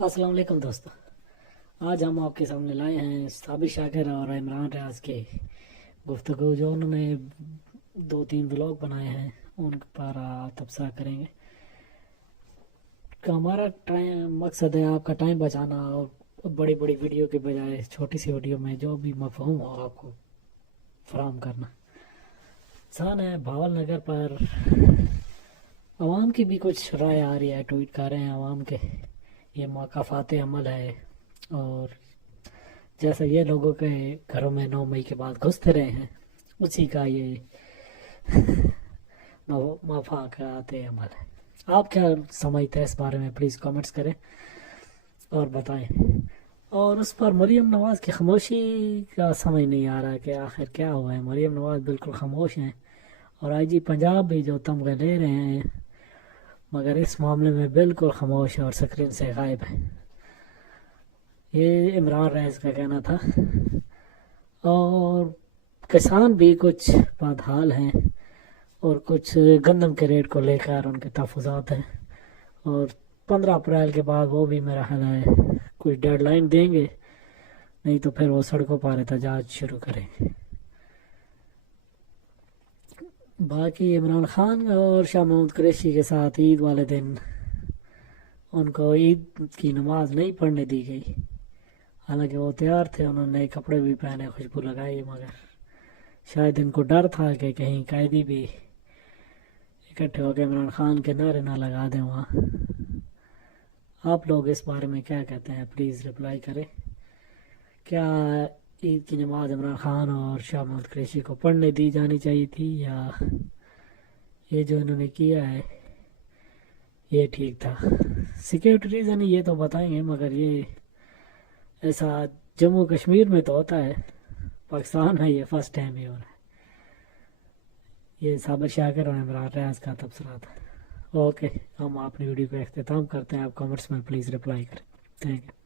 अस्सलाम वालेकुम दोस्तों। आज हम आपके सामने लाए हैं साबिर शाकिर और इमरान रियाज के गुफ्तगू जो उन्होंने 2-3 व्लॉग बनाए हैं उन पर तबसरा करेंगे कि हमारा टाइम मकसद है आपका टाइम बचाना और बड़ी बड़ी वीडियो के बजाय छोटी सी वीडियो में जो भी मफहूम हो आपको फराहम करना आसान है। भावल नगर पर आवाम की भी कुछ राय आ रही है, ट्वीट कर रहे हैं आवाम के ये मौकाफ़ात अमल है और जैसा ये लोगों के घरों में 9 मई के बाद घुसते रहे हैं उसी का ये मौकाफ़ात अमल है। आप क्या समझते हैं इस बारे में? प्लीज़ कमेंट्स करें और बताएं। और उस पर मरीम नवाज़ की खामोशी का समझ नहीं आ रहा कि आखिर क्या हुआ है। मरीम नवाज़ बिल्कुल खामोश हैं और आईजी पंजाब भी जो तमगा ले रहे हैं मगर इस मामले में बिल्कुल खामोश और स्क्रीन से गायब है। ये इमरान रईस का कहना था। और किसान भी कुछ बदहाल हैं और कुछ गंदम के रेट को लेकर उनके तहफ़्फ़ुज़ात हैं और 15 अप्रैल के बाद वो भी मेरा ख्याल है कुछ डेडलाइन देंगे, नहीं तो फिर वो सड़कों पर एहतजाज शुरू करेंगे। बाकी इमरान खान और शाह महमूद कुरैशी के साथ ईद वाले दिन उनको ईद की नमाज नहीं पढ़ने दी गई, हालांकि वो तैयार थे, उन्होंने नए कपड़े भी पहने, खुशबू लगाई, मगर शायद इनको डर था कि कहीं कैदी भी इकट्ठे होकर इमरान खान के नारे ना लगा दें वहाँ। आप लोग इस बारे में क्या कहते हैं? प्लीज़ रिप्लाई करें। क्या ईद की नमाज इमरान खान और शाह महमूद कुरैशी को पढ़ने दी जानी चाहिए थी या ये जो इन्होंने किया है ये ठीक था? सिक्योरिटी रीज़न ये तो बताएंगे, मगर ये ऐसा जम्मू कश्मीर में तो होता है, पाकिस्तान में ये फर्स्ट टाइम ही हो रहा है। ये साबिर शाकिर और इमरान रियाज का तबसरा था। ओके, हम अपनी वीडियो को अख्तिताम करते हैं। आप कमेंट्स में प्लीज़ रिप्लाई करें। Thank you.